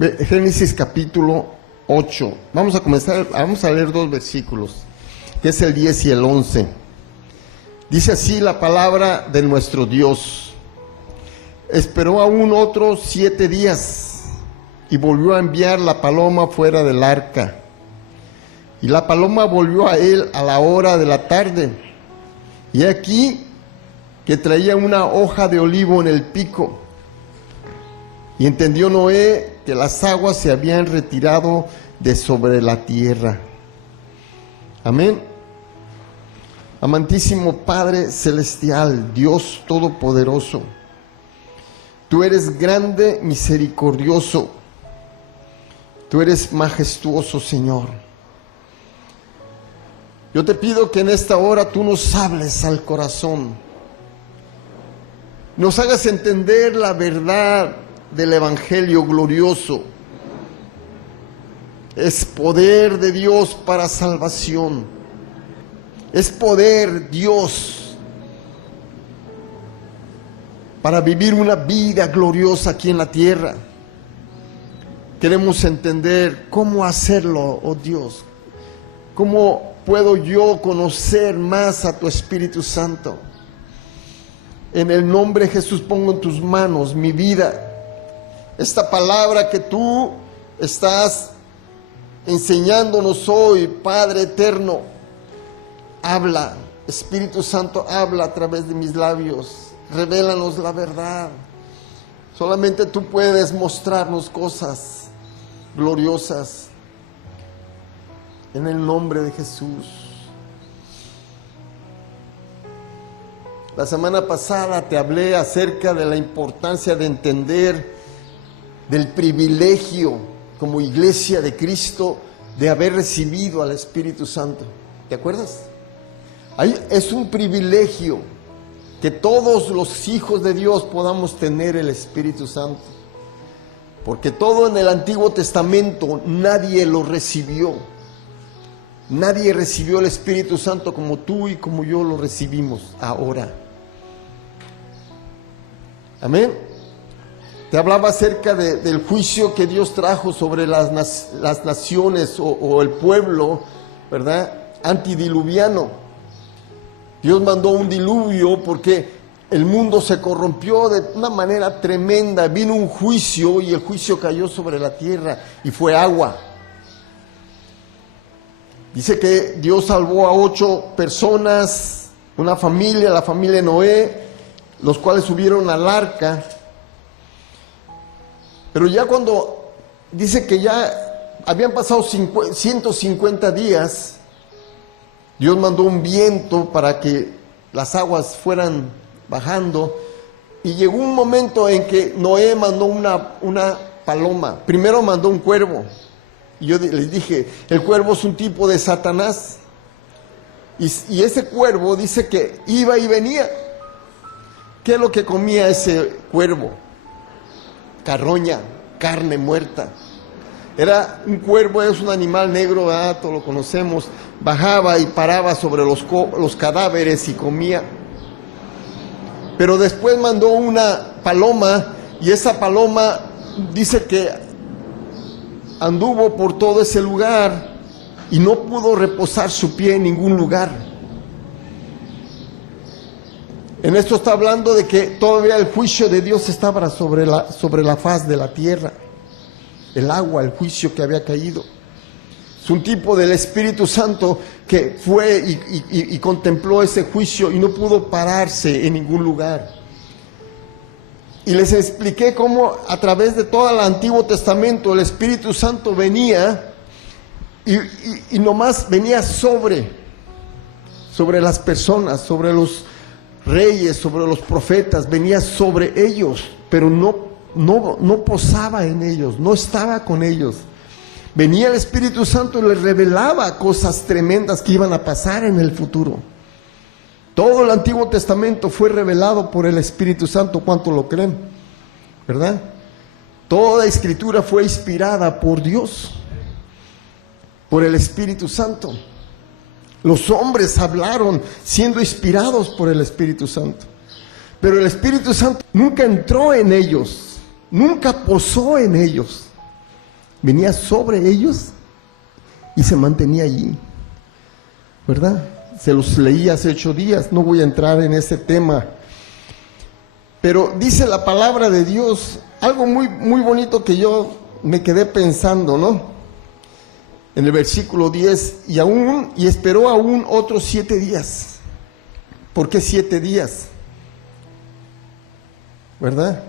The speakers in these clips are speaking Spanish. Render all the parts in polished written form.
Génesis capítulo 8. Vamos a leer dos versículos, que es el 10 y el 11. Dice así la palabra de nuestro Dios. Esperó aún otros 7 días y volvió a enviar la paloma fuera del arca. Y la paloma volvió a él a la hora de la tarde. Y aquí que traía una hoja de olivo en el pico. Y entendió Noé que las aguas se habían retirado de sobre la tierra. Amén. Amantísimo Padre Celestial, Dios Todopoderoso, tú eres grande, misericordioso, tú eres majestuoso, Señor. Yo te pido que en esta hora tú nos hables al corazón, nos hagas entender la verdad del Evangelio glorioso. Es poder de Dios para salvación. Es poder Dios para vivir una vida gloriosa aquí en la tierra. Queremos entender cómo hacerlo, oh Dios. ¿Cómo puedo yo conocer más a tu Espíritu Santo? En el nombre de Jesús pongo en tus manos mi vida. Esta palabra que tú estás enseñándonos hoy, Padre eterno, habla, Espíritu Santo, habla a través de mis labios, revélanos la verdad. Solamente tú puedes mostrarnos cosas gloriosas, en el nombre de Jesús. La semana pasada te hablé acerca de la importancia de entender del privilegio como iglesia de Cristo de haber recibido al Espíritu Santo. ¿Te acuerdas? Es un privilegio que todos los hijos de Dios podamos tener el Espíritu Santo. Porque todo en el Antiguo Testamento nadie lo recibió. Nadie recibió el Espíritu Santo como tú y como yo lo recibimos ahora. Amén. Te hablaba acerca del juicio que Dios trajo sobre las naciones o el pueblo, ¿verdad? Antidiluviano. Dios mandó un diluvio porque el mundo se corrompió de una manera tremenda. Vino un juicio y el juicio cayó sobre la tierra y fue agua. Dice que Dios salvó a 8 personas, una familia, la familia de Noé, los cuales subieron al arca. Pero ya cuando dice que ya habían pasado 150 días, Dios mandó un viento para que las aguas fueran bajando. Y llegó un momento en que Noé mandó una paloma. Primero mandó un cuervo. Y yo les dije, el cuervo es un tipo de Satanás. Y ese cuervo dice que iba y venía. ¿Qué es lo que comía ese cuervo? Carroña, carne muerta. Era un cuervo, es un animal negro, todos lo conocemos. Bajaba y paraba sobre los cadáveres y comía. Pero después mandó una paloma, y esa paloma dice que anduvo por todo ese lugar y no pudo reposar su pie en ningún lugar. En esto está hablando de que todavía el juicio de Dios estaba sobre la faz de la tierra. El agua, el juicio que había caído. Es un tipo del Espíritu Santo que fue y contempló ese juicio y no pudo pararse en ningún lugar. Y les expliqué cómo a través de todo el Antiguo Testamento el Espíritu Santo venía y nomás venía sobre las personas, sobre los reyes, sobre los profetas, venía sobre ellos, pero no posaba en ellos, no estaba con ellos. Venía el Espíritu Santo y les revelaba cosas tremendas que iban a pasar en el futuro. Todo el Antiguo Testamento fue revelado por el Espíritu Santo. ¿Cuánto lo creen? ¿Verdad? Toda escritura fue inspirada por Dios, por el Espíritu Santo. Los hombres hablaron siendo inspirados por el Espíritu Santo. Pero el Espíritu Santo nunca entró en ellos, nunca posó en ellos. venía sobre ellos y se mantenía allí, ¿verdad? Se los leí hace 8 días, no voy a entrar en ese tema. Pero dice la palabra de Dios, algo muy, muy bonito que yo me quedé pensando, ¿no? En el versículo 10, y esperó aún otros 7 días. ¿Por qué 7 días? ¿Verdad?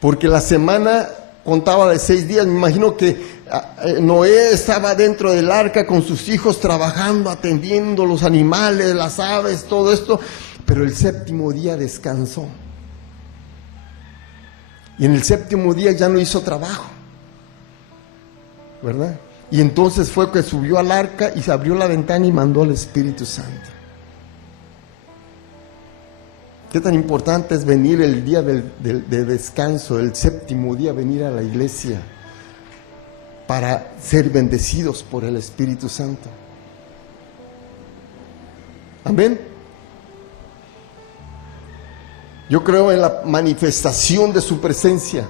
Porque la semana contaba de 6 días. Me imagino que Noé estaba dentro del arca con sus hijos trabajando, atendiendo los animales, las aves, todo esto, pero el 7º día descansó. Y en el 7º día ya no hizo trabajo, ¿verdad? Y entonces fue que subió al arca y se abrió la ventana y mandó al Espíritu Santo. Qué tan importante es venir el día de descanso, el 7º día, venir a la iglesia para ser bendecidos por el Espíritu Santo. Amén. Yo creo en la manifestación de su presencia.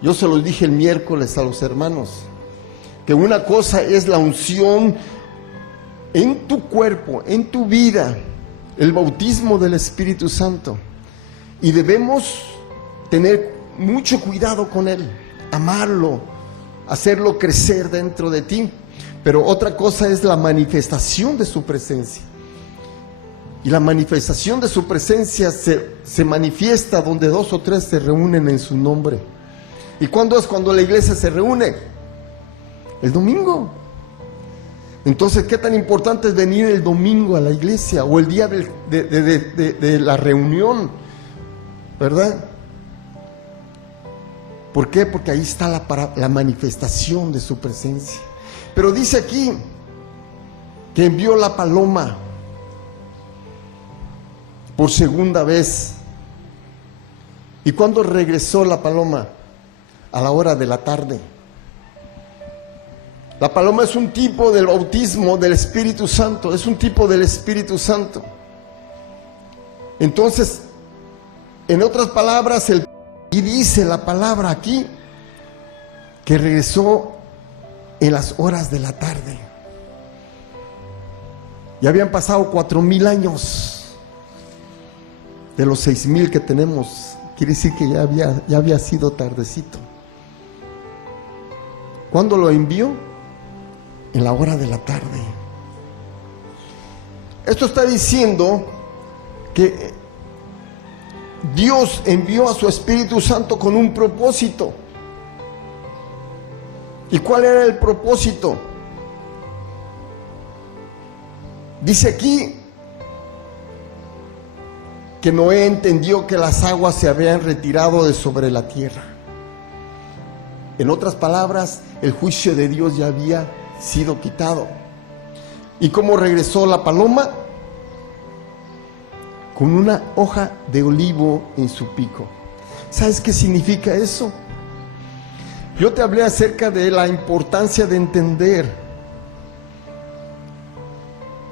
Yo se los dije el miércoles a los hermanos, que una cosa es la unción en tu cuerpo, en tu vida, el bautismo del Espíritu Santo, y debemos tener mucho cuidado con él, amarlo, hacerlo crecer dentro de ti. Pero otra cosa es la manifestación de su presencia, y la manifestación de su presencia se manifiesta donde 2 o 3 se reúnen en su nombre. ¿Y cuándo es cuando la iglesia se reúne? El domingo. Entonces, ¿qué tan importante es venir el domingo a la iglesia o el día de la reunión? ¿Verdad? ¿Por qué? Porque ahí está la manifestación de su presencia. Pero dice aquí que envió la paloma por 2ª vez. ¿Y cuándo regresó la paloma? A la hora de la tarde. La paloma es un tipo del bautismo del Espíritu Santo, es un tipo del Espíritu Santo. Entonces, en otras palabras, y dice la palabra aquí, que regresó en las horas de la tarde. Ya habían pasado 4,000 años de los 6,000 que tenemos. Quiere decir que ya había sido tardecito. ¿Cuándo lo envió? En la hora de la tarde. Esto está diciendo que Dios envió a su Espíritu Santo con un propósito. ¿Y cuál era el propósito? Dice aquí que Noé entendió que las aguas se habían retirado de sobre la tierra. En otras palabras, el juicio de Dios ya había sido quitado. ¿Y cómo regresó la paloma? Con una hoja de olivo en su pico. ¿Sabes qué significa eso? Yo te hablé acerca de la importancia de entender,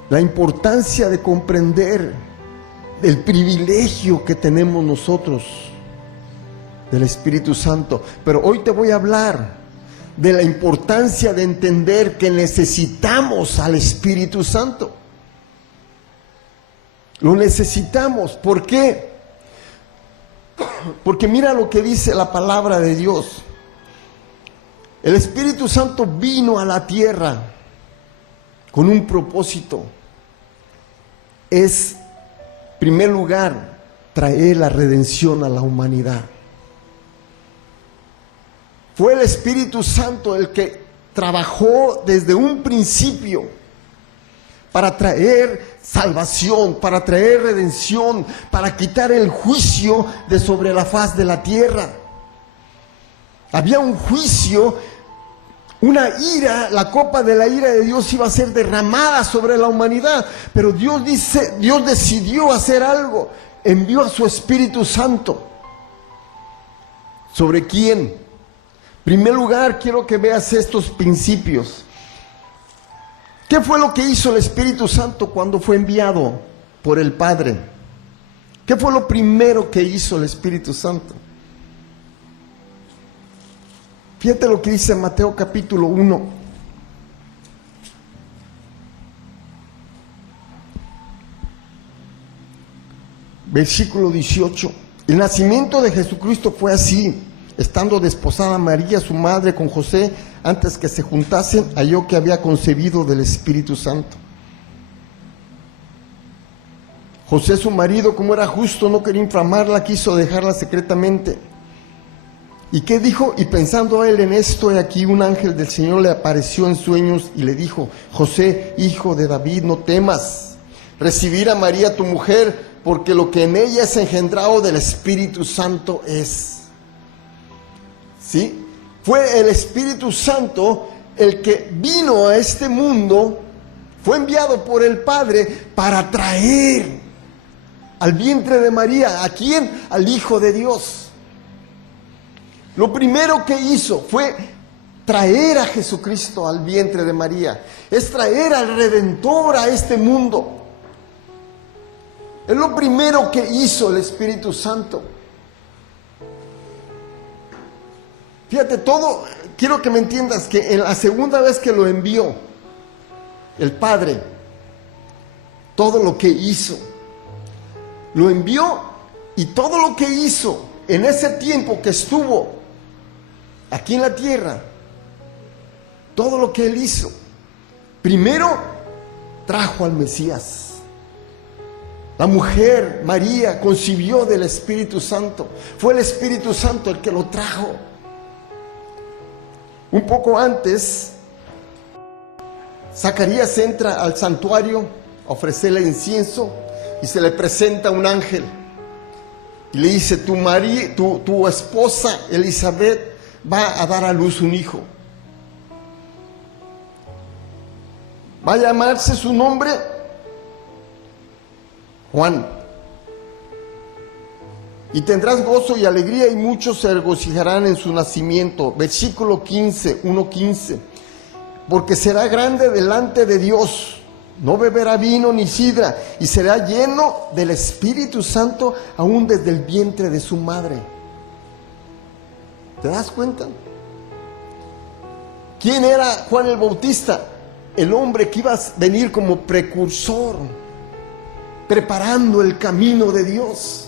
la importancia de comprender el privilegio que tenemos nosotros del Espíritu Santo. Pero hoy te voy a hablar de la importancia de entender que necesitamos al Espíritu Santo. Lo necesitamos. ¿Por qué? Porque mira lo que dice la palabra de Dios. El Espíritu Santo vino a la tierra con un propósito. Es, en primer lugar, traer la redención a la humanidad. Fue el Espíritu Santo el que trabajó desde un principio para traer salvación, para traer redención, para quitar el juicio de sobre la faz de la tierra. Había un juicio, una ira, la copa de la ira de Dios iba a ser derramada sobre la humanidad, pero Dios decidió hacer algo, envió a su Espíritu Santo. ¿Sobre quién? En primer lugar, quiero que veas estos principios. ¿Qué fue lo que hizo el Espíritu Santo cuando fue enviado por el Padre? ¿Qué fue lo primero que hizo el Espíritu Santo? Fíjate lo que dice Mateo capítulo 1. Versículo 18. El nacimiento de Jesucristo fue así. Estando desposada María, su madre, con José, antes que se juntasen, halló que había concebido del Espíritu Santo. José, su marido, como era justo, no quería inframarla, quiso dejarla secretamente. ¿Y qué dijo? Y pensando él en esto, he aquí un ángel del Señor le apareció en sueños y le dijo: José, hijo de David, no temas recibir a María tu mujer, porque lo que en ella es engendrado del Espíritu Santo es. ¿Sí? Fue el Espíritu Santo el que vino a este mundo, fue enviado por el Padre para traer al vientre de María. ¿A quién? Al Hijo de Dios. Lo primero que hizo fue traer a Jesucristo al vientre de María. Es traer al Redentor a este mundo. Es lo primero que hizo el Espíritu Santo. Fíjate, todo, quiero que me entiendas que en la segunda vez que lo envió el Padre, todo lo que hizo, lo envió, y todo lo que hizo en ese tiempo que estuvo aquí en la tierra, todo lo que él hizo, primero trajo al Mesías. La mujer María concibió del Espíritu Santo. Fue el Espíritu Santo el que lo trajo. Un poco antes, Zacarías entra al santuario a ofrecerle incienso y se le presenta un ángel y le dice: tu esposa Elizabeth va a dar a luz un hijo. Va a llamarse su nombre Juan. Y tendrás gozo y alegría, y muchos se regocijarán en su nacimiento. Versículo 15, 1:15. Porque será grande delante de Dios, no beberá vino ni sidra, y será lleno del Espíritu Santo aún desde el vientre de su madre. ¿Te das cuenta? ¿Quién era Juan el Bautista? El hombre que iba a venir como precursor, preparando el camino de Dios.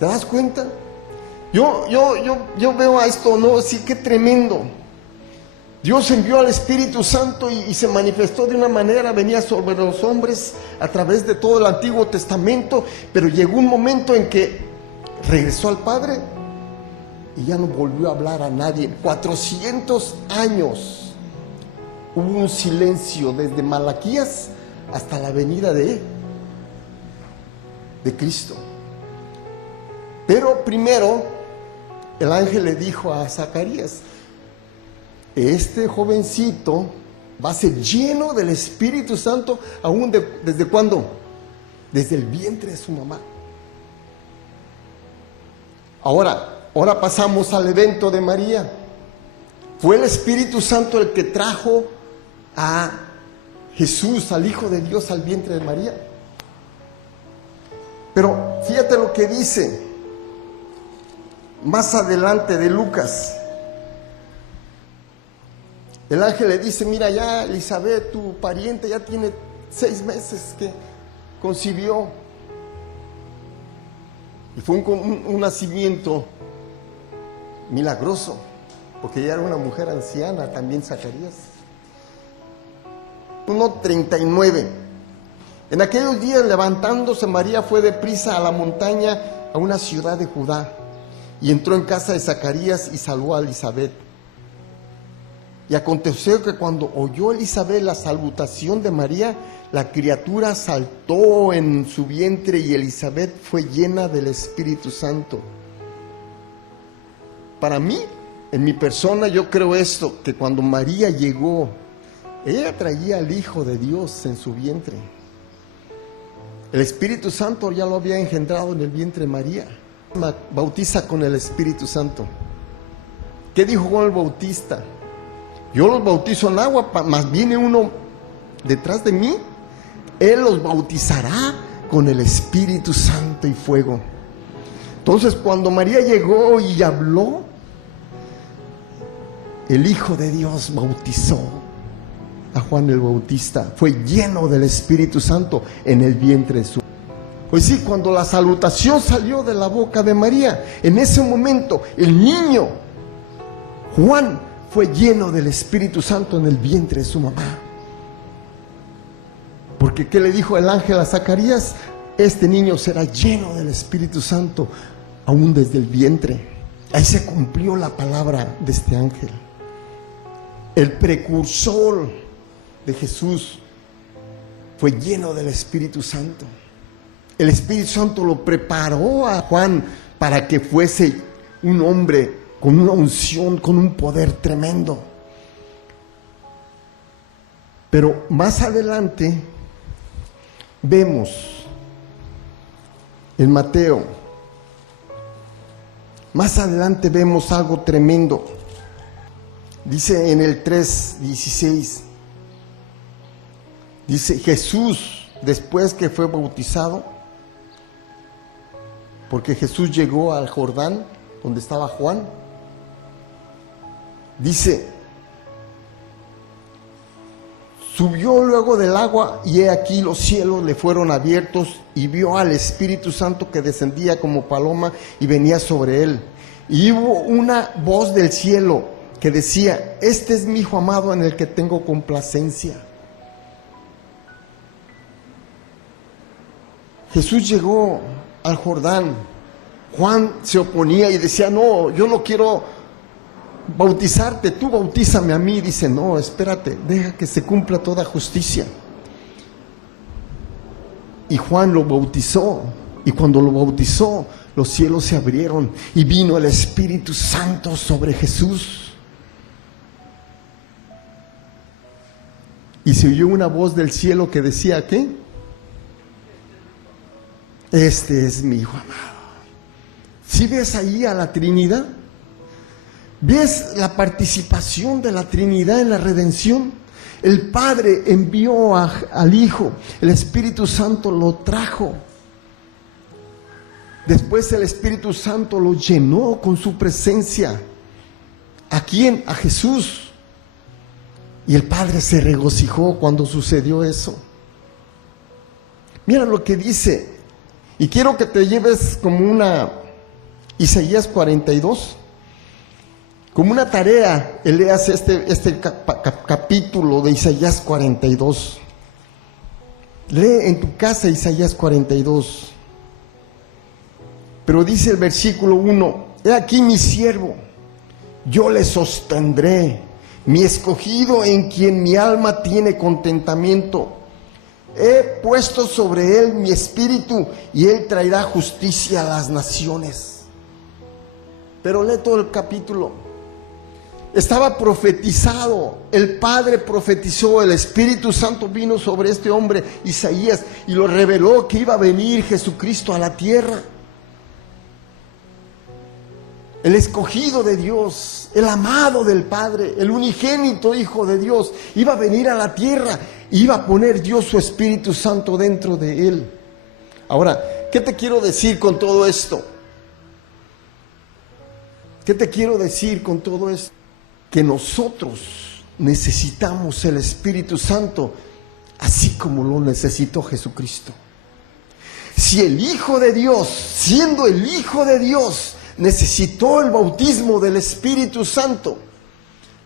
¿Te das cuenta? Yo veo a esto, ¿no? Sí, qué tremendo. Dios envió al Espíritu Santo y se manifestó de una manera, venía sobre los hombres a través de todo el Antiguo Testamento, pero llegó un momento en que regresó al Padre y ya no volvió a hablar a nadie. 400 años hubo un silencio desde Malaquías hasta la venida de Cristo. Pero primero el ángel le dijo a Zacarías: este jovencito va a ser lleno del Espíritu Santo aún ¿desde cuándo? Desde el vientre de su mamá. Ahora pasamos al evento de María. Fue el Espíritu Santo el que trajo a Jesús, al Hijo de Dios, al vientre de María. Pero fíjate lo que dice más adelante de Lucas. El ángel le dice: mira, ya Elizabeth, tu pariente, ya tiene 6 meses que concibió. Y fue un nacimiento milagroso, porque ella era una mujer anciana, también Zacarías. 1:39. En aquellos días, levantándose María, fue deprisa a la montaña, a una ciudad de Judá, y entró en casa de Zacarías y saludó a Elizabeth. Y aconteció que cuando oyó Elizabeth la salutación de María, la criatura saltó en su vientre, y Elizabeth fue llena del Espíritu Santo. Para mí, en mi persona, yo creo esto, que cuando María llegó, ella traía al Hijo de Dios en su vientre. El Espíritu Santo ya lo había engendrado en el vientre de María. Bautiza con el Espíritu Santo. ¿Qué dijo Juan el Bautista? Yo los bautizo en agua, mas viene uno detrás de mí. Él los bautizará con el Espíritu Santo y fuego. Entonces cuando María llegó y habló, el Hijo de Dios bautizó a Juan el Bautista. Fue lleno del Espíritu Santo en el vientre de su... Pues sí, cuando la salutación salió de la boca de María, en ese momento el niño Juan fue lleno del Espíritu Santo en el vientre de su mamá. Porque ¿qué le dijo el ángel a Zacarías? Este niño será lleno del Espíritu Santo aún desde el vientre. Ahí se cumplió la palabra de este ángel. El precursor de Jesús fue lleno del Espíritu Santo. El Espíritu Santo lo preparó a Juan para que fuese un hombre con una unción, con un poder tremendo. Pero más adelante vemos en Mateo, más adelante vemos algo tremendo. Dice en el 3:16, dice Jesús, después que fue bautizado, porque Jesús llegó al Jordán, donde estaba Juan, dice, subió luego del agua y he aquí los cielos le fueron abiertos y vio al Espíritu Santo que descendía como paloma y venía sobre él. Y hubo una voz del cielo que decía, este es mi Hijo amado en el que tengo complacencia. Jesús llegó al Jordán. Juan se oponía y decía, no, yo no quiero bautizarte, tú bautízame a mí. Dice, no, espérate, deja que se cumpla toda justicia. Y Juan lo bautizó, y cuando lo bautizó, los cielos se abrieron y vino el Espíritu Santo sobre Jesús. Y se oyó una voz del cielo que decía, ¿qué? Este es mi Hijo amado. ¿Sí ves ahí a la Trinidad? ¿Ves la participación de la Trinidad en la redención? El Padre envió al Hijo, el Espíritu Santo lo trajo. Después el Espíritu Santo lo llenó con su presencia. ¿A quién? A Jesús. Y el Padre se regocijó cuando sucedió eso. Mira lo que dice, y quiero que te lleves como una Isaías 42, como una tarea, leas este capítulo de Isaías 42. Lee en tu casa Isaías 42. Pero dice el versículo 1, he aquí mi siervo, yo le sostendré, mi escogido en quien mi alma tiene contentamiento. He puesto sobre él mi espíritu y él traerá justicia a las naciones. Pero lee todo el capítulo. Estaba profetizado, el Padre profetizó, el Espíritu Santo vino sobre este hombre, Isaías, y lo reveló que iba a venir Jesucristo a la tierra. El escogido de Dios, el amado del Padre, el unigénito Hijo de Dios, iba a venir a la tierra, iba a poner Dios su Espíritu Santo dentro de él. Ahora, ¿qué te quiero decir con todo esto? ¿Qué te quiero decir con todo esto? Que nosotros necesitamos el Espíritu Santo, así como lo necesitó Jesucristo. Si el Hijo de Dios, siendo el Hijo de Dios, necesitó el bautismo del Espíritu Santo,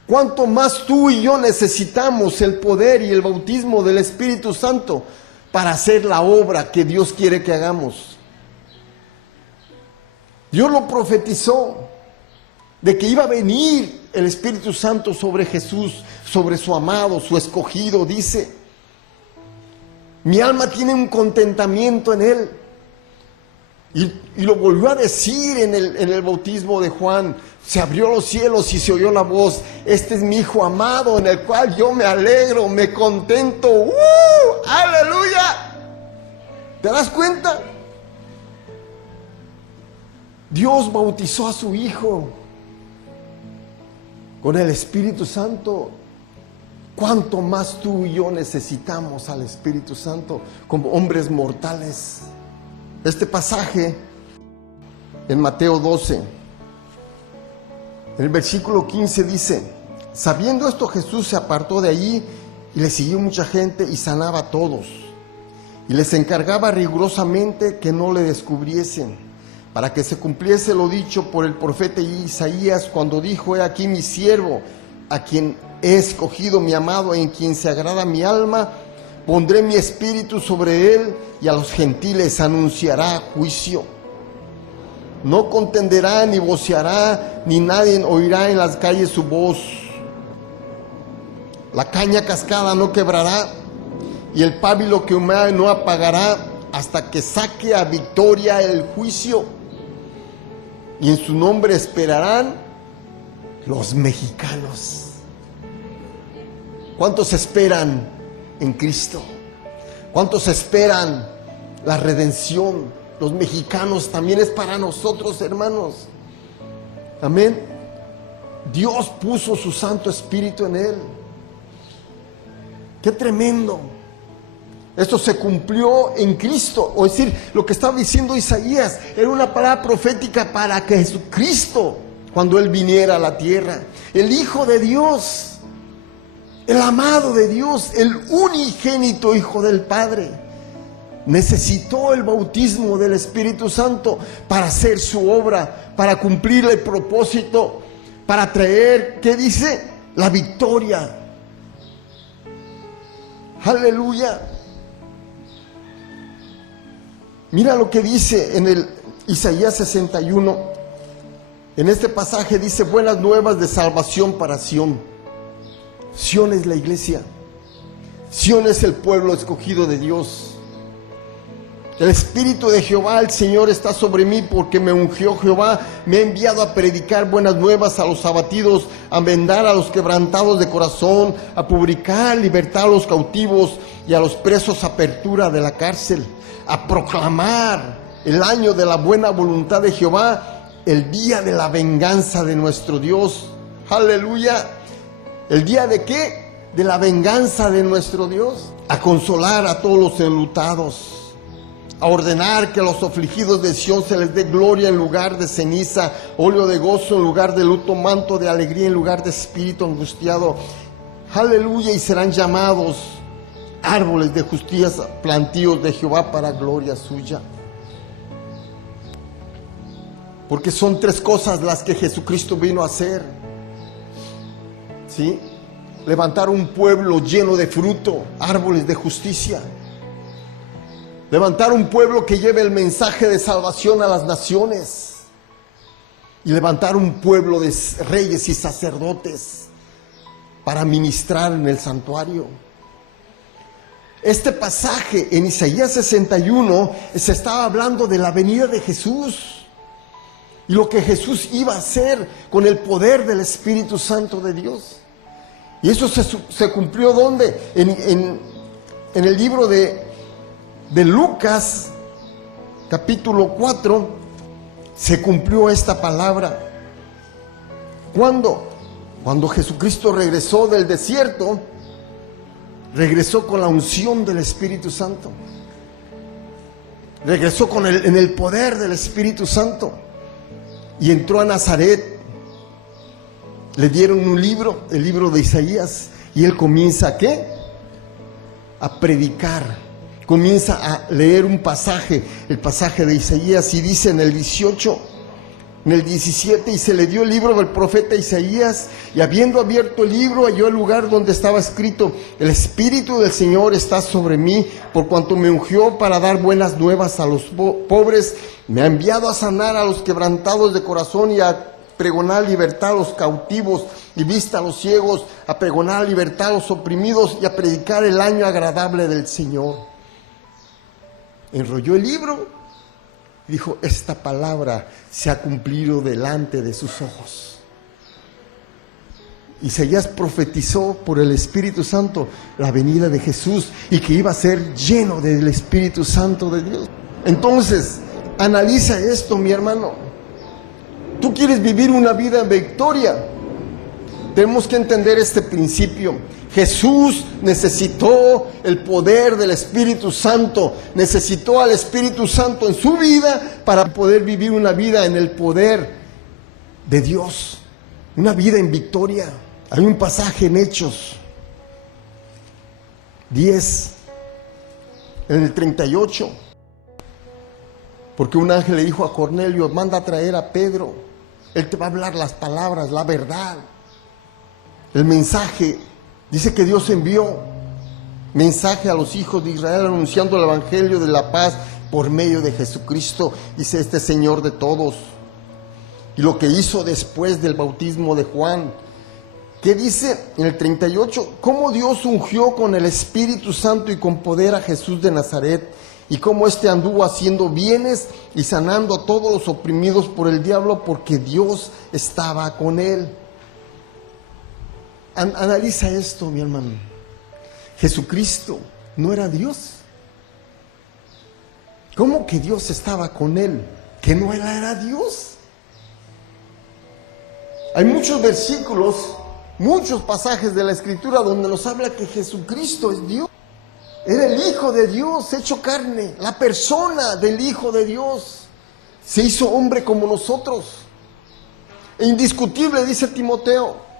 ¿cuánto más tú y yo necesitamos el poder y el bautismo del Espíritu Santo para hacer la obra que Dios quiere que hagamos? Dios lo profetizó, de que iba a venir el Espíritu Santo sobre Jesús, sobre su amado, su escogido. Dice, mi alma tiene un contentamiento en él. Y lo volvió a decir en el bautismo de Juan. Se abrió los cielos y se oyó la voz, este es mi Hijo amado en el cual yo me alegro, me contento. ¡Aleluya! ¿Te das cuenta? Dios bautizó a su Hijo con el Espíritu Santo. ¿Cuánto más tú y yo necesitamos al Espíritu Santo como hombres mortales? Este pasaje en Mateo 12. En el versículo 15 dice: sabiendo esto, Jesús se apartó de allí y le siguió mucha gente y sanaba a todos. Y les encargaba rigurosamente que no le descubriesen, para que se cumpliese lo dicho por el profeta Isaías, cuando dijo: he aquí mi siervo, a quien he escogido, mi amado, en quien se agrada mi alma. Pondré mi espíritu sobre él, y a los gentiles anunciará juicio. No contenderá, ni voceará, ni nadie oirá en las calles su voz. La caña cascada no quebrará, y el pábilo que humea no apagará, hasta que saque a victoria el juicio. Y en su nombre esperarán los mexicanos. ¿Cuántos esperan en Cristo? ¿Cuántos esperan la redención? Los mexicanos también es para nosotros, hermanos. Amén. Dios puso su Santo Espíritu en él. ¡Qué tremendo! Esto se cumplió en Cristo. O decir, lo que estaba diciendo Isaías era una palabra profética para que Jesucristo, cuando Él viniera a la tierra, el Hijo de Dios, el amado de Dios, el unigénito Hijo del Padre, necesitó el bautismo del Espíritu Santo para hacer su obra, para cumplir el propósito, para traer, ¿qué dice? La victoria. Aleluya. Mira lo que dice en el Isaías 61. En este pasaje dice: buenas nuevas de salvación para Sión. Sión es la iglesia. Sión es el pueblo escogido de Dios. El Espíritu de Jehová, el Señor, está sobre mí, porque me ungió Jehová, me ha enviado a predicar buenas nuevas a los abatidos, a vendar a los quebrantados de corazón, a publicar libertad a los cautivos y a los presos apertura de la cárcel, a proclamar el año de la buena voluntad de Jehová, el día de la venganza de nuestro Dios. Aleluya. ¿El día de qué? De la venganza de nuestro Dios. A consolar a todos los enlutados, a ordenar que a los afligidos de Sión se les dé gloria en lugar de ceniza, óleo de gozo en lugar de luto, manto de alegría en lugar de espíritu angustiado. Aleluya. Y serán llamados árboles de justicia, plantíos de Jehová para gloria suya. Porque son tres cosas las que Jesucristo vino a hacer. ¿Sí? Levantar un pueblo lleno de fruto, árboles de justicia. Levantar un pueblo que lleve el mensaje de salvación a las naciones. Y levantar un pueblo de reyes y sacerdotes para ministrar en el santuario. Este pasaje en Isaías 61 se estaba hablando de la venida de Jesús y lo que Jesús iba a hacer con el poder del Espíritu Santo de Dios. Y eso se cumplió ¿dónde? En el libro de Lucas, capítulo 4, se cumplió esta palabra. ¿Cuándo? Cuando Jesucristo regresó del desierto, regresó con la unción del Espíritu Santo. Regresó en el poder del Espíritu Santo. Y entró a Nazaret. Le dieron un libro, el libro de Isaías, y él comienza ¿a qué? A predicar. Comienza a leer un pasaje, el pasaje de Isaías, y dice en el 18, en el 17, y se le dio el libro del profeta Isaías, y habiendo abierto el libro, halló el lugar donde estaba escrito: el Espíritu del Señor está sobre mí, por cuanto me ungió para dar buenas nuevas a los pobres, me ha enviado a sanar a los quebrantados de corazón y a pregonar libertad a los cautivos y vista a los ciegos, a pregonar libertad a los oprimidos y a predicar el año agradable del Señor. Enrolló el libro y dijo: esta palabra se ha cumplido delante de sus ojos. Isaías profetizó por el Espíritu Santo la venida de Jesús y que iba a ser lleno del Espíritu Santo de Dios. Entonces, analiza esto, mi hermano. Tú quieres vivir una vida en victoria. Tenemos que entender este principio. Jesús necesitó el poder del Espíritu Santo, necesitó al Espíritu Santo en su vida para poder vivir una vida en el poder de Dios, una vida en victoria. Hay un pasaje en Hechos 10, en el 38, porque un ángel le dijo a Cornelio: manda a traer a Pedro, él te va a hablar las palabras, la verdad, el mensaje. Dice que Dios envió mensaje a los hijos de Israel anunciando el evangelio de la paz por medio de Jesucristo, dice este Señor de todos. Y lo que hizo después del bautismo de Juan, ¿qué dice en el 38? Cómo Dios ungió con el Espíritu Santo y con poder a Jesús de Nazaret, y cómo éste anduvo haciendo bienes y sanando a todos los oprimidos por el diablo, porque Dios estaba con él. Analiza esto, mi hermano. Jesucristo no era Dios. ¿Cómo que Dios estaba con él? ¿Que no era Dios? Hay muchos versículos, muchos pasajes de la Escritura donde nos habla que Jesucristo es Dios. Era el Hijo de Dios hecho carne, la persona del Hijo de Dios. Se hizo hombre como nosotros. E indiscutible, dice Timoteo,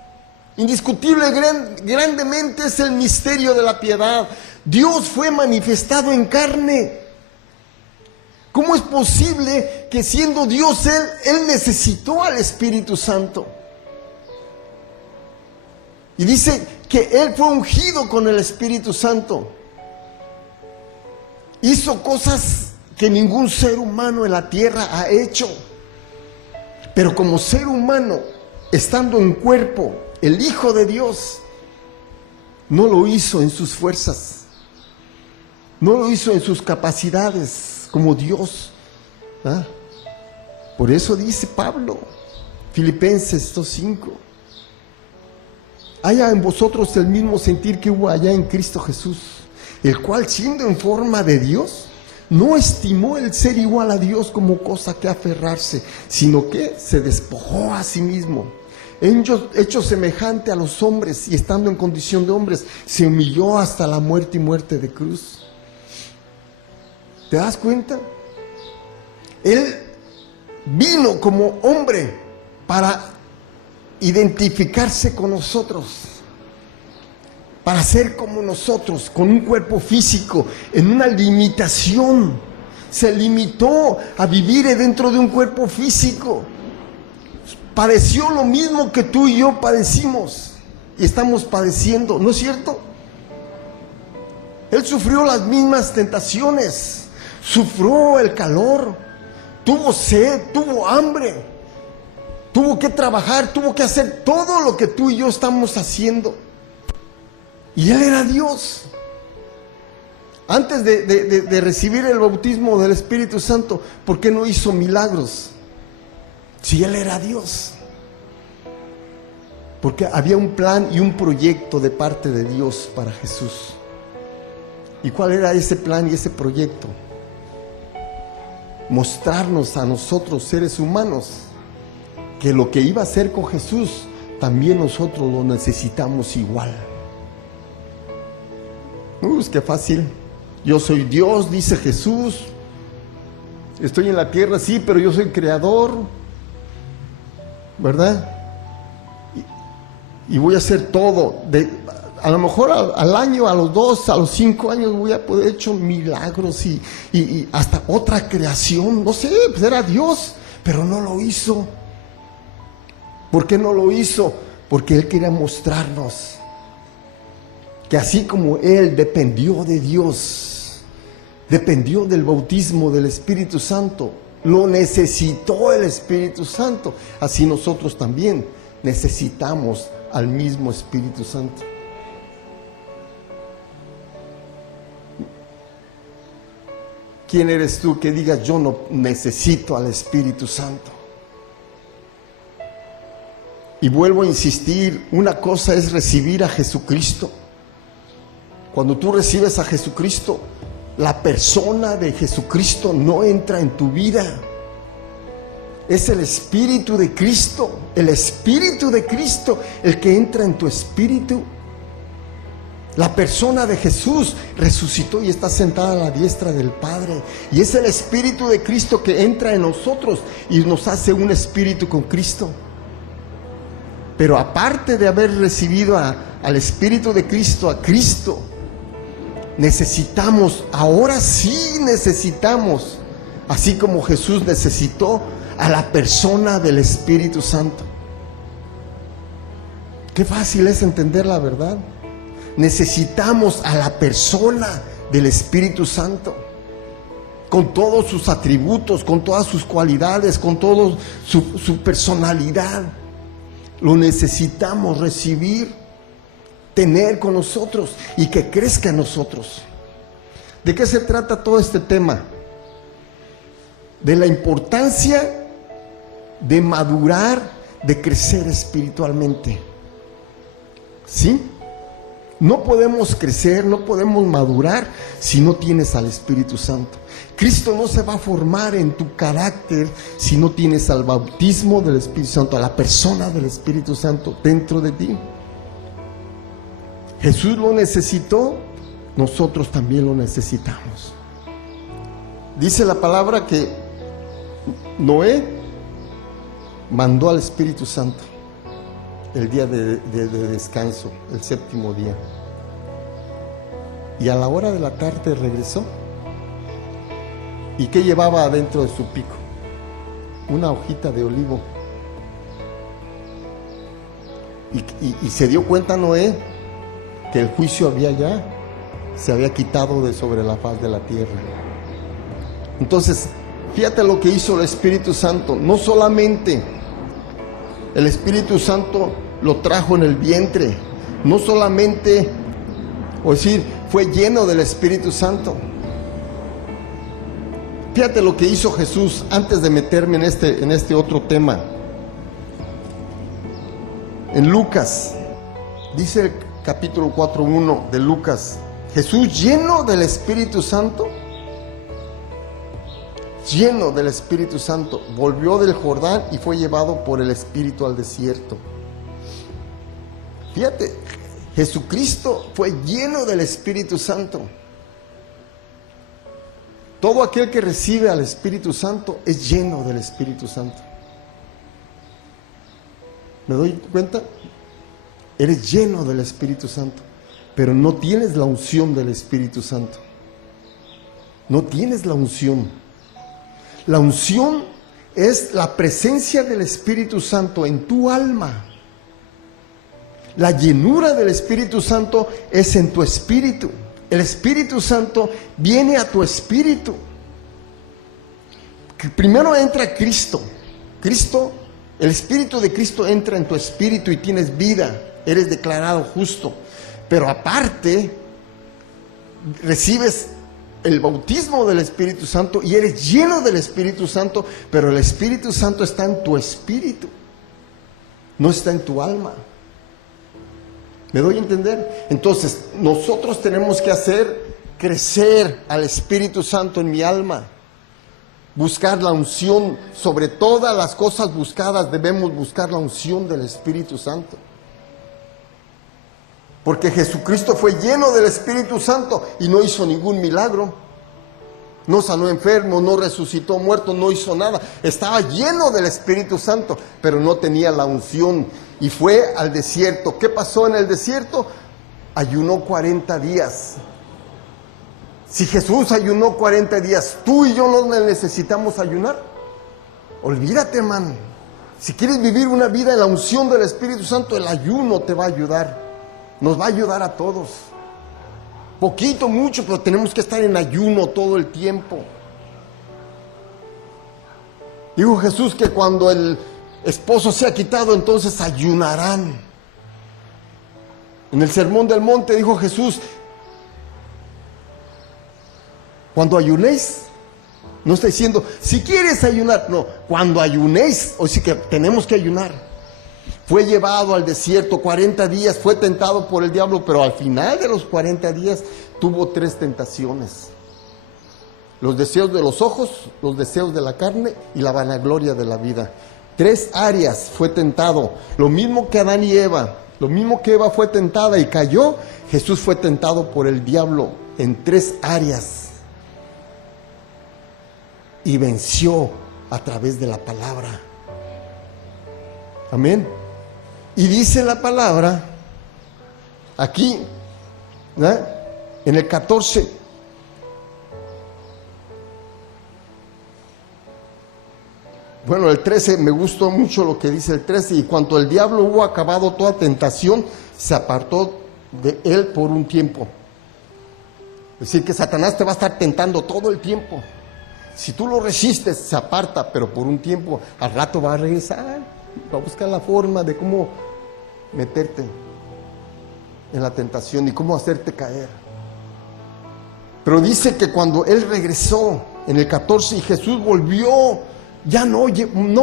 indiscutible grandemente es el misterio de la piedad. Dios fue manifestado en carne. ¿Cómo es posible que siendo Dios Él necesitó al Espíritu Santo? Y dice que Él fue ungido con el Espíritu Santo. Hizo cosas que ningún ser humano en la tierra ha hecho. Pero como ser humano, estando en cuerpo, el Hijo de Dios no lo hizo en sus fuerzas, no lo hizo en sus capacidades como Dios. Por eso dice Pablo, Filipenses 2:5, haya en vosotros el mismo sentir que hubo allá en Cristo Jesús, el cual, siendo en forma de Dios, no estimó el ser igual a Dios como cosa que aferrarse, sino que se despojó a sí mismo, hecho semejante a los hombres, y estando en condición de hombres, se humilló hasta la muerte y muerte de cruz. ¿Te das cuenta? Él vino como hombre para identificarse con nosotros, para ser como nosotros, con un cuerpo físico, en una limitación. Se limitó a vivir dentro de un cuerpo físico. Padeció lo mismo que tú y yo padecimos y estamos padeciendo, ¿no es cierto? Él sufrió las mismas tentaciones, sufrió el calor, tuvo sed, tuvo hambre, tuvo que trabajar, tuvo que hacer todo lo que tú y yo estamos haciendo. Y Él era Dios. Antes de recibir el bautismo del Espíritu Santo, ¿por qué no hizo milagros? Si Él era Dios. Porque había un plan y un proyecto de parte de Dios para Jesús. ¿Y cuál era ese plan y ese proyecto? Mostrarnos a nosotros, seres humanos, que lo que iba a hacer con Jesús, también nosotros lo necesitamos igual. Qué fácil. Yo soy Dios, dice Jesús. Estoy en la tierra, sí, pero yo soy creador, ¿verdad? Y voy a hacer todo. A lo mejor al año, a los 2, a los 5 años voy a poder hecho milagros y hasta otra creación. No sé, pues era Dios, pero no lo hizo. ¿Por qué no lo hizo? Porque Él quería mostrarnos que así como Él dependió de Dios, dependió del bautismo del Espíritu Santo, lo necesitó el Espíritu Santo, así nosotros también necesitamos al mismo Espíritu Santo. ¿Quién eres tú que digas yo no necesito al Espíritu Santo? Y vuelvo a insistir, una cosa es recibir a Jesucristo. Cuando tú recibes a Jesucristo, la persona de Jesucristo no entra en tu vida. Es el Espíritu de Cristo, el Espíritu de Cristo, el que entra en tu espíritu. La persona de Jesús resucitó y está sentada a la diestra del Padre. Y es el Espíritu de Cristo que entra en nosotros y nos hace un espíritu con Cristo. Pero aparte de haber recibido al Espíritu de Cristo, a Cristo, necesitamos, ahora sí necesitamos, así como Jesús necesitó, a la persona del Espíritu Santo. Qué fácil es entender la verdad. Necesitamos a la persona del Espíritu Santo, con todos sus atributos, con todas sus cualidades, con toda su personalidad. Lo necesitamos recibir, tener con nosotros y que crezca en nosotros. ¿De qué se trata todo este tema? De la importancia de madurar, de crecer espiritualmente. ¿Sí? No podemos crecer, no podemos madurar si no tienes al Espíritu Santo. Cristo no se va a formar en tu carácter si no tienes al bautismo del Espíritu Santo, a la persona del Espíritu Santo dentro de ti. Jesús lo necesitó, nosotros también lo necesitamos. Dice la palabra que Noé mandó al Espíritu Santo el día de descanso, el séptimo día. Y a la hora de la tarde regresó. ¿Y qué llevaba adentro de su pico? Una hojita de olivo. Y se dio cuenta Noé que el juicio se había quitado de sobre la faz de la tierra. Entonces, fíjate lo que hizo el Espíritu Santo. No solamente el Espíritu Santo lo trajo en el vientre, no solamente, o decir, fue lleno del Espíritu Santo. Fíjate lo que hizo Jesús antes de meterme en este otro tema. En Lucas, dice el capítulo 4:1 de Lucas, Jesús lleno del Espíritu Santo, volvió del Jordán y fue llevado por el Espíritu al desierto. Fíjate, Jesucristo fue lleno del Espíritu Santo. Todo aquel que recibe al Espíritu Santo es lleno del Espíritu Santo. ¿Me doy cuenta? Eres lleno del Espíritu Santo, pero no tienes la unción del Espíritu Santo. No tienes la unción. La unción es la presencia del Espíritu Santo en tu alma. La llenura del Espíritu Santo es en tu espíritu. El Espíritu Santo viene a tu espíritu. Primero entra Cristo. El Espíritu de Cristo entra en tu espíritu y tienes vida. Eres declarado justo. Pero aparte, recibes el bautismo del Espíritu Santo y eres lleno del Espíritu Santo, pero el Espíritu Santo está en tu espíritu, no está en tu alma. ¿Me doy a entender? Entonces, nosotros tenemos que hacer crecer al Espíritu Santo en mi alma. Buscar la unción, sobre todas las cosas buscadas, debemos buscar la unción del Espíritu Santo. Porque Jesucristo fue lleno del Espíritu Santo y no hizo ningún milagro. No sanó enfermos, no resucitó muertos, no hizo nada. Estaba lleno del Espíritu Santo, pero no tenía la unción. Y fue al desierto. ¿Qué pasó en el desierto? Ayunó 40 días. Si Jesús ayunó 40 días, tú y yo no necesitamos ayunar. Olvídate, hermano. Si quieres vivir una vida en la unción del Espíritu Santo, el ayuno te va a ayudar. Nos va a ayudar a todos. Poquito, mucho, pero tenemos que estar en ayuno todo el tiempo. Dijo Jesús que cuando el esposo sea quitado, entonces ayunarán. En el Sermón del Monte dijo Jesús, cuando ayunéis, no está diciendo, si quieres ayunar, no, cuando ayunéis, o sí que tenemos que ayunar. Fue llevado al desierto 40 días, fue tentado por el diablo, pero al final de los 40 días tuvo 3 tentaciones. los deseos de los ojos, los deseos de la carne y la vanagloria de la vida. 3 áreas fue tentado, lo mismo que Adán y Eva, lo mismo que Eva fue tentada y cayó, Jesús fue tentado por el diablo en 3 áreas y venció a través de la palabra. Amén. Y dice la palabra aquí, ¿verdad?, en el 14. Bueno, el 13, me gustó mucho lo que dice el 13. Y cuando el diablo hubo acabado toda tentación, se apartó de él por un tiempo. Es decir, que Satanás te va a estar tentando todo el tiempo. Si tú lo resistes, se aparta, pero por un tiempo. Al rato va a regresar, va a buscar la forma de cómo meterte en la tentación y cómo hacerte caer. Pero dice que cuando él regresó en el 14 y Jesús volvió, ya no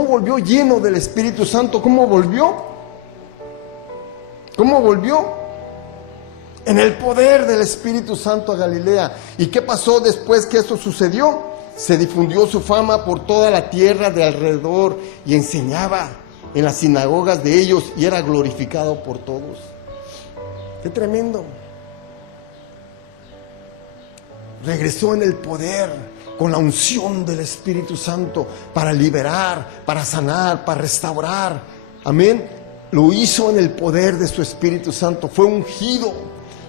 volvió lleno del Espíritu Santo. ¿Cómo volvió? ¿Cómo volvió? En el poder del Espíritu Santo a Galilea. ¿Y qué pasó después que esto sucedió? Se difundió su fama por toda la tierra de alrededor y enseñaba en las sinagogas de ellos y era glorificado por todos. ¡Qué tremendo! Regresó en el poder, con la unción del Espíritu Santo, para liberar, para sanar, para restaurar. Amén. Lo hizo en el poder de su Espíritu Santo. Fue ungido,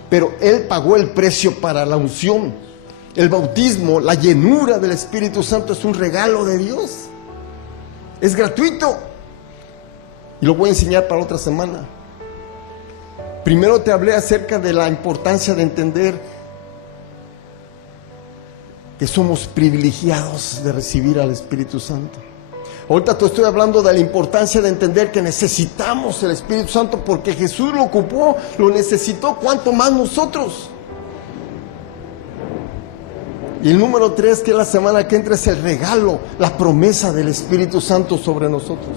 pero él pagó el precio para la unción. El bautismo, la llenura del Espíritu Santo es un regalo de Dios. Es gratuito. Y lo voy a enseñar para otra semana. Primero te hablé acerca de la importancia de entender que somos privilegiados de recibir al Espíritu Santo. Ahorita te estoy hablando de la importancia de entender que necesitamos el Espíritu Santo porque Jesús lo ocupó, lo necesitó, ¿cuánto más nosotros? Y el número 3, que es la semana que entra, es el regalo, la promesa del Espíritu Santo sobre nosotros.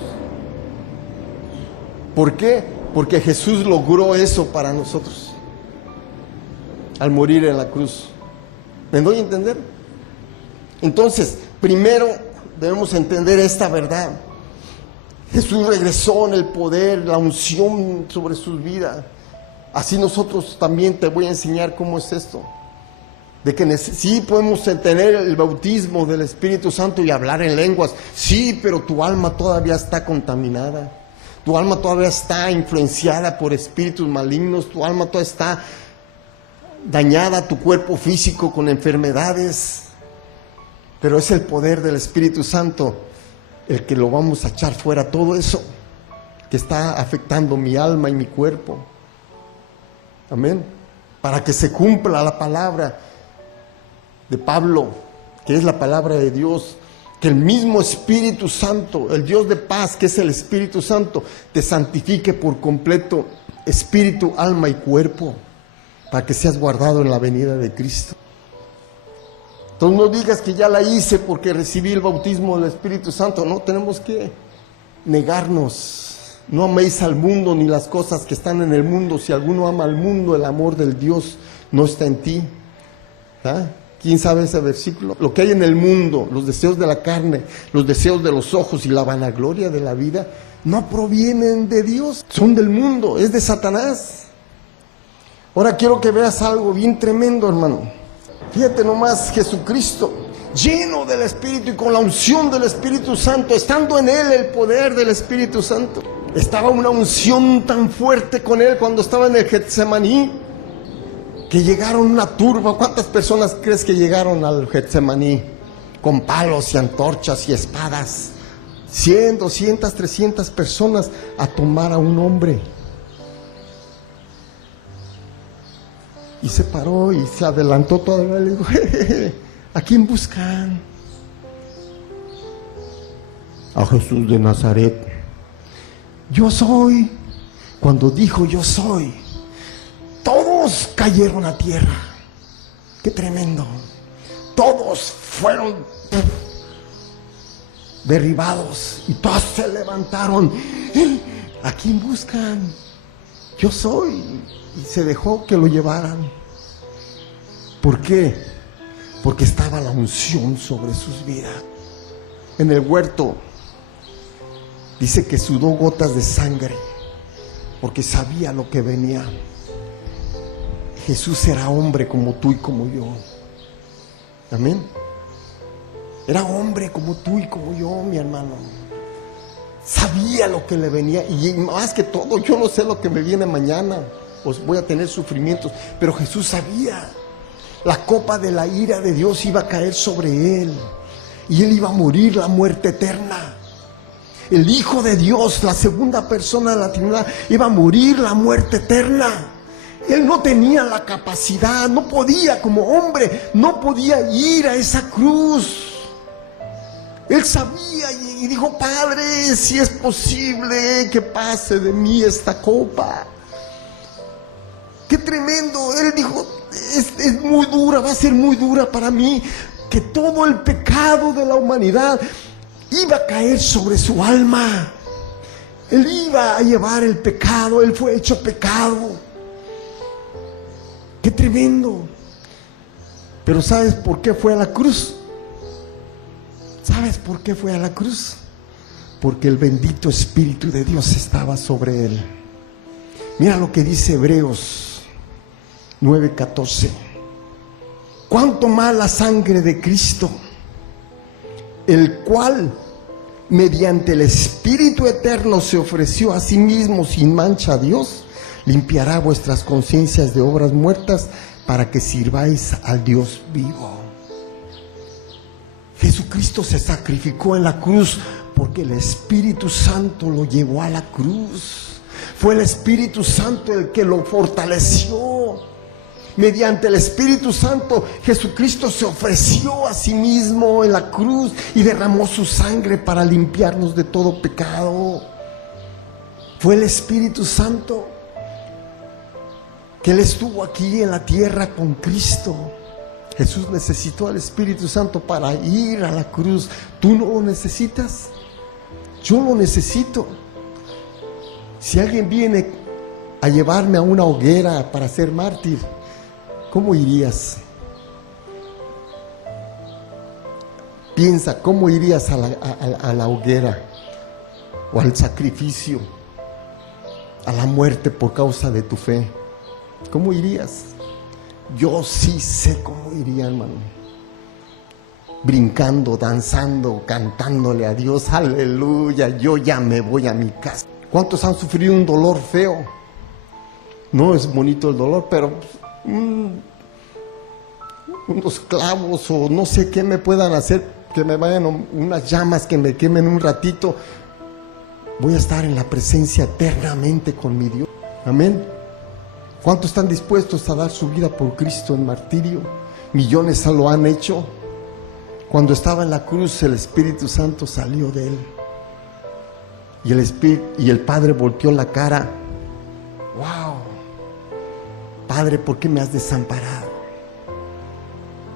¿Por qué? Porque Jesús logró eso para nosotros al morir en la cruz. ¿Me doy a entender? Entonces, primero debemos entender esta verdad. Jesús regresó en el poder, la unción sobre sus vidas. Así nosotros también te voy a enseñar cómo es esto. De que sí podemos tener el bautismo del Espíritu Santo y hablar en lenguas. Sí, pero tu alma todavía está contaminada. Tu alma todavía está influenciada por espíritus malignos. Tu alma todavía está dañada, tu cuerpo físico con enfermedades. Pero es el poder del Espíritu Santo el que lo vamos a echar fuera, todo eso que está afectando mi alma y mi cuerpo. Amén. Para que se cumpla la palabra de Pablo, que es la palabra de Dios, que el mismo Espíritu Santo, el Dios de paz, que es el Espíritu Santo, te santifique por completo, espíritu, alma y cuerpo, para que seas guardado en la venida de Cristo. Entonces no digas que ya la hice porque recibí el bautismo del Espíritu Santo. No, tenemos que negarnos. No améis al mundo ni las cosas que están en el mundo. Si alguno ama al mundo, el amor del Dios no está en ti. ¿Ah? ¿Quién sabe ese versículo? Lo que hay en el mundo, los deseos de la carne, los deseos de los ojos y la vanagloria de la vida, no provienen de Dios, son del mundo, es de Satanás. Ahora quiero que veas algo bien tremendo, hermano. Fíjate nomás, Jesucristo, lleno del Espíritu y con la unción del Espíritu Santo, estando en Él el poder del Espíritu Santo. Estaba una unción tan fuerte con Él cuando estaba en el Getsemaní, que llegaron una turba. ¿Cuántas personas crees que llegaron al Getsemaní? Con palos y antorchas y espadas. 100, 200, 300 personas a tomar a un hombre. Y se paró y se adelantó todavía. Le dijo, ¿a quién buscan? A Jesús de Nazaret. Yo soy. Cuando dijo yo soy, todos cayeron a tierra. Qué tremendo. Todos fueron derribados y todos se levantaron. ¿A quién buscan? Yo soy. Y se dejó que lo llevaran. ¿Por qué? porque estaba la unción sobre sus vidas. En el huerto dice que sudó gotas de sangre porque sabía lo que venía. Jesús era hombre como tú y como yo. Amén. Era hombre como tú y como yo, mi hermano. Sabía lo que le venía, y más que todo, yo no sé lo que me viene mañana, pues voy a tener sufrimientos, pero Jesús sabía. La copa de la ira de Dios iba a caer sobre él, y él iba a morir la muerte eterna. El Hijo de Dios, la segunda persona de la Trinidad, iba a morir la muerte eterna. Él no tenía la capacidad, no podía, como hombre, no podía ir a esa cruz. Él sabía y dijo: Padre, si es posible que pase de mí esta copa. Qué tremendo. Él dijo: es muy dura, va a ser muy dura para mí, que todo el pecado de la humanidad iba a caer sobre su alma. Él iba a llevar el pecado, él fue hecho pecado. Qué tremendo. Pero ¿sabes por qué fue a la cruz? ¿Sabes por qué fue a la cruz? Porque el bendito Espíritu de Dios estaba sobre él. Mira lo que dice Hebreos 9:14. Cuánto más la sangre de Cristo, el cual mediante el Espíritu eterno se ofreció a sí mismo sin mancha a Dios, limpiará vuestras conciencias de obras muertas para que sirváis al Dios vivo. Jesucristo se sacrificó en la cruz porque el Espíritu Santo lo llevó a la cruz. Fue el Espíritu Santo el que lo fortaleció. Mediante el Espíritu Santo, Jesucristo se ofreció a sí mismo en la cruz y derramó su sangre para limpiarnos de todo pecado. Fue el Espíritu Santo que Él estuvo aquí en la tierra con Cristo. Jesús necesitó al Espíritu Santo para ir a la cruz. ¿Tú no lo necesitas? Yo lo necesito. Si alguien viene a llevarme a una hoguera para ser mártir, ¿cómo irías? Piensa, ¿cómo irías a la hoguera o al sacrificio, a la muerte por causa de tu fe? ¿Cómo irías? Yo sí sé cómo iría, hermano. Brincando, danzando, cantándole a Dios, aleluya, yo ya me voy a mi casa. ¿Cuántos han sufrido un dolor feo? No es bonito el dolor, pero unos clavos o no sé qué me puedan hacer, que me vayan unas llamas que me quemen un ratito. Voy a estar en la presencia eternamente con mi Dios. Amén. ¿Cuántos están dispuestos a dar su vida por Cristo en martirio? Millones lo han hecho. Cuando estaba en la cruz, el Espíritu Santo salió de él. Y el Padre volteó la cara. ¡Wow! Padre, ¿por qué me has desamparado?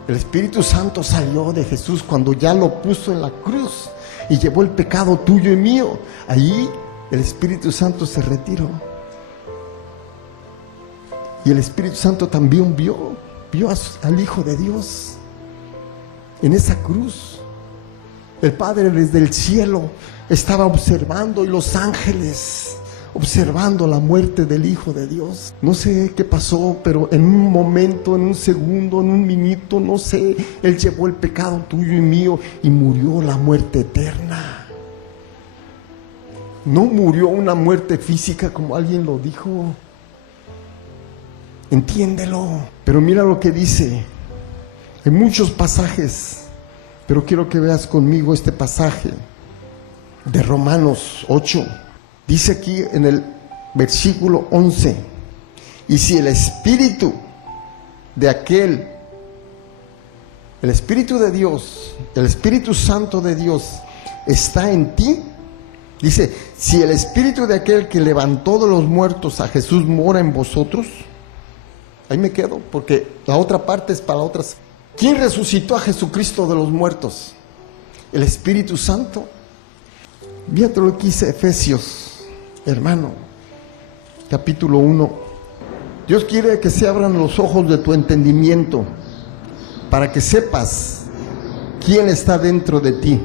El Espíritu Santo salió de Jesús cuando ya lo puso en la cruz y llevó el pecado tuyo y mío. Ahí el Espíritu Santo se retiró. Y el Espíritu Santo también vio al Hijo de Dios en esa cruz. El Padre desde el cielo estaba observando, y los ángeles observando la muerte del Hijo de Dios. No sé qué pasó, pero en un momento, en un segundo, en un minuto, no sé, Él llevó el pecado tuyo y mío y murió la muerte eterna. No murió una muerte física como alguien lo dijo. Entiéndelo. Pero mira lo que dice en muchos pasajes, pero quiero que veas conmigo este pasaje de Romanos 8. Dice aquí en el versículo 11: y si el Espíritu de aquel, el Espíritu de Dios, el Espíritu Santo de Dios está en ti, dice, si el Espíritu de aquel que levantó de los muertos a Jesús mora en vosotros. Ahí me quedo, porque la otra parte es para otras. ¿Quién resucitó a Jesucristo de los muertos? El Espíritu Santo. Fíjate lo que dice Efesios, hermano, capítulo 1. Dios quiere que se abran los ojos de tu entendimiento para que sepas quién está dentro de ti.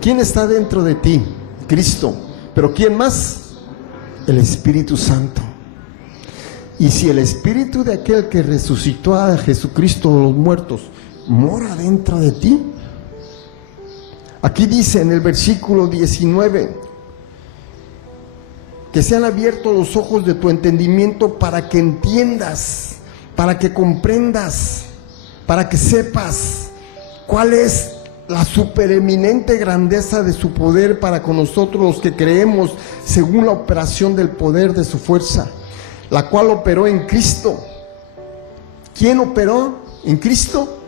¿Quién está dentro de ti? Cristo. ¿Pero quién más? El Espíritu Santo. Y si el Espíritu de aquel que resucitó a Jesucristo de los muertos mora dentro de ti, aquí dice en el versículo 19, que sean abiertos los ojos de tu entendimiento para que entiendas, para que comprendas, para que sepas cuál es la supereminente grandeza de su poder para con nosotros los que creemos, según la operación del poder de su fuerza, la cual operó en Cristo. ¿Quién operó en Cristo?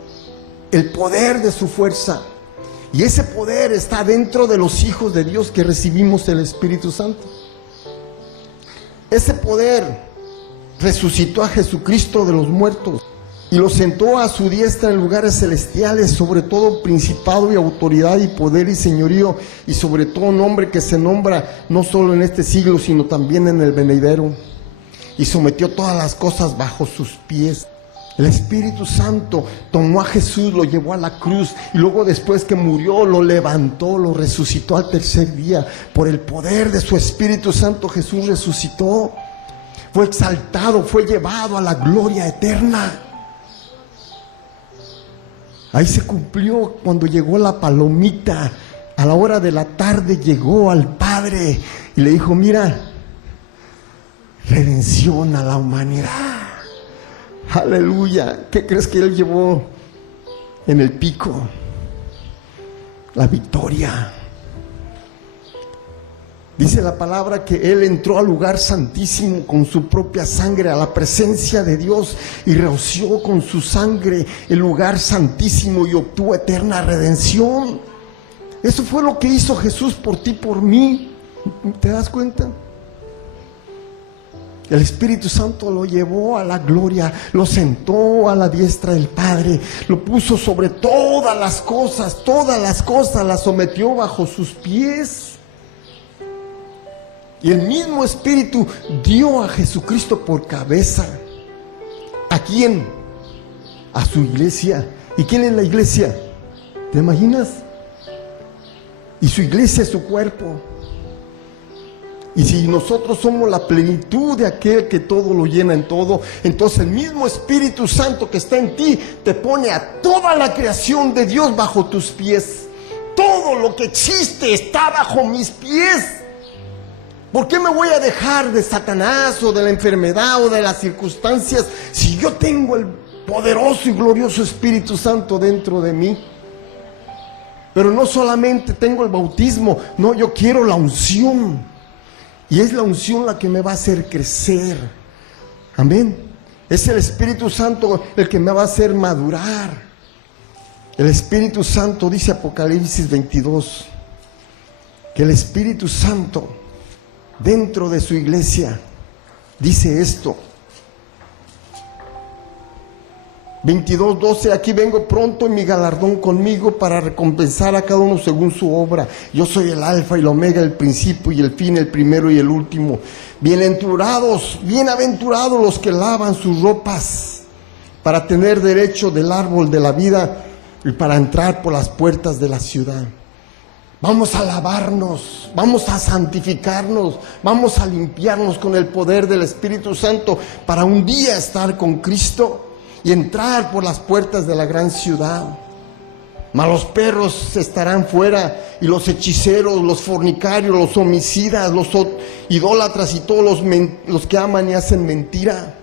El poder de su fuerza. Y ese poder está dentro de los hijos de Dios que recibimos el Espíritu Santo. Ese poder resucitó a Jesucristo de los muertos y lo sentó a su diestra en lugares celestiales, sobre todo principado y autoridad y poder y señorío, y sobre todo nombre que se nombra no solo en este siglo, sino también en el venidero. Y sometió todas las cosas bajo sus pies. El Espíritu Santo tomó a Jesús, lo llevó a la cruz, y luego después que murió, lo levantó, lo resucitó al tercer día. Por el poder de su Espíritu Santo, Jesús resucitó, fue exaltado, fue llevado a la gloria eterna. Ahí se cumplió cuando llegó la palomita. A la hora de la tarde llegó al Padre y le dijo: mira, redención a la humanidad. Aleluya. ¿Qué crees que él llevó en el pico? La victoria. Dice la palabra que él entró al lugar santísimo con su propia sangre, a la presencia de Dios, y roció con su sangre el lugar santísimo y obtuvo eterna redención. Eso fue lo que hizo Jesús por ti, por mí. ¿Te das cuenta? El Espíritu Santo lo llevó a la gloria, lo sentó a la diestra del Padre, lo puso sobre todas las cosas las sometió bajo sus pies. Y el mismo Espíritu dio a Jesucristo por cabeza. ¿A quién? A su iglesia. ¿Y quién es la iglesia? ¿Te imaginas? Y su iglesia es su cuerpo. Y si nosotros somos la plenitud de aquel que todo lo llena en todo, entonces el mismo Espíritu Santo que está en ti te pone a toda la creación de Dios bajo tus pies. Todo lo que existe está bajo mis pies. ¿Por qué me voy a dejar de Satanás o de la enfermedad o de las circunstancias si yo tengo el poderoso y glorioso Espíritu Santo dentro de mí? Pero no solamente tengo el bautismo, no, yo quiero la unción. Y es la unción la que me va a hacer crecer. Amén. Es el Espíritu Santo el que me va a hacer madurar. El Espíritu Santo, dice Apocalipsis 22, que el Espíritu Santo dentro de su iglesia dice esto. 22:12, aquí vengo pronto y mi galardón conmigo para recompensar a cada uno según su obra. Yo soy el alfa y el omega, el principio y el fin, el primero y el último. Bienaventurados los que lavan sus ropas para tener derecho del árbol de la vida y para entrar por las puertas de la ciudad. Vamos a lavarnos, vamos a santificarnos, vamos a limpiarnos con el poder del Espíritu Santo para un día estar con Cristo y entrar por las puertas de la gran ciudad. Malos perros estarán fuera, y los hechiceros, los fornicarios, los homicidas, los idólatras y todos los que aman y hacen mentira.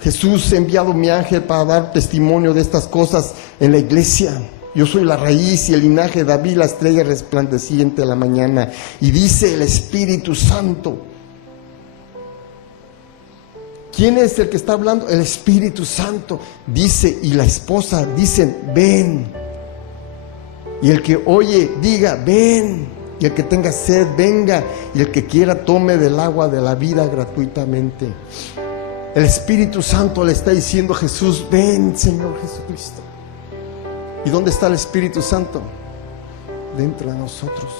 Jesús ha enviado mi ángel para dar testimonio de estas cosas en la iglesia. Yo soy la raíz y el linaje de David, la estrella resplandeciente de la mañana. Y dice el Espíritu Santo. ¿Quién es el que está hablando? El Espíritu Santo. Dice, y la esposa dicen, ven. Y el que oye, diga, ven. Y el que tenga sed, venga. Y el que quiera, tome del agua de la vida gratuitamente. El Espíritu Santo le está diciendo a Jesús, ven, Señor Jesucristo. ¿Y dónde está el Espíritu Santo? Dentro de nosotros.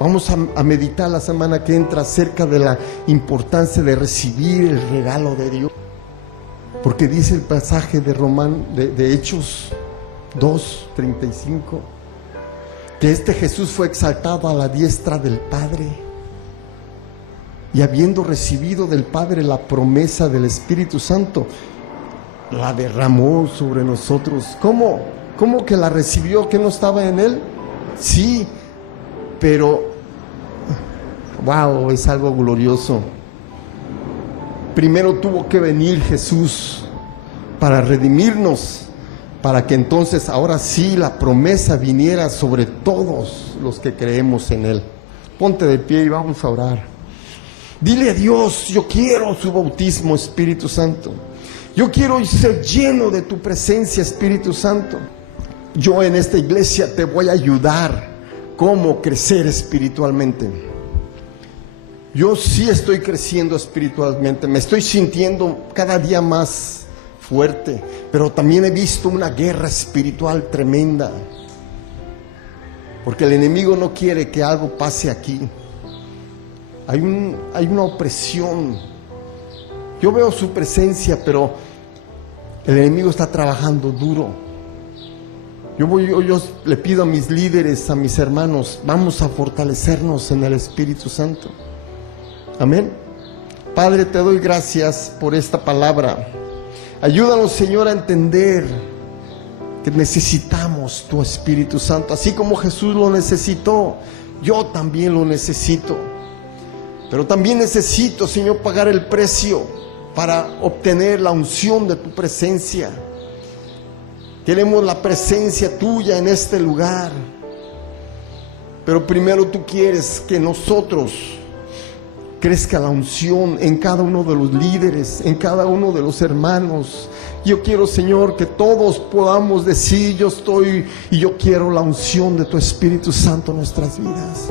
Vamos a meditar la semana que entra acerca de la importancia de recibir el regalo de Dios. Porque dice el pasaje de Hechos 2:35, que este Jesús fue exaltado a la diestra del Padre, y habiendo recibido del Padre la promesa del Espíritu Santo, la derramó sobre nosotros. ¿Cómo que la recibió? ¿Que no estaba en él? Sí, pero wow, es algo glorioso. Primero tuvo que venir Jesús para redimirnos, para que entonces ahora sí la promesa viniera sobre todos los que creemos en Él. Ponte de pie y vamos a orar. Dile a Dios: yo quiero su bautismo, Espíritu Santo. Yo quiero ser lleno de tu presencia, Espíritu Santo. Yo en esta iglesia te voy a ayudar cómo crecer espiritualmente. Yo sí estoy creciendo espiritualmente, me estoy sintiendo cada día más fuerte, pero también he visto una guerra espiritual tremenda, porque el enemigo no quiere que algo pase aquí. Hay una opresión. Yo veo su presencia, pero el enemigo está trabajando duro. Yo le pido a mis líderes, a mis hermanos, vamos a fortalecernos en el Espíritu Santo. Amén. Padre, te doy gracias por esta palabra. Ayúdanos, Señor, a entender que necesitamos tu Espíritu Santo. Así como Jesús lo necesitó, yo también lo necesito. Pero también necesito, Señor, pagar el precio para obtener la unción de tu presencia. Queremos la presencia tuya en este lugar. Pero primero tú quieres que nosotros crezca la unción en cada uno de los líderes, en cada uno de los hermanos. Yo quiero, Señor, que todos podamos decir: yo estoy y yo quiero la unción de tu Espíritu Santo en nuestras vidas.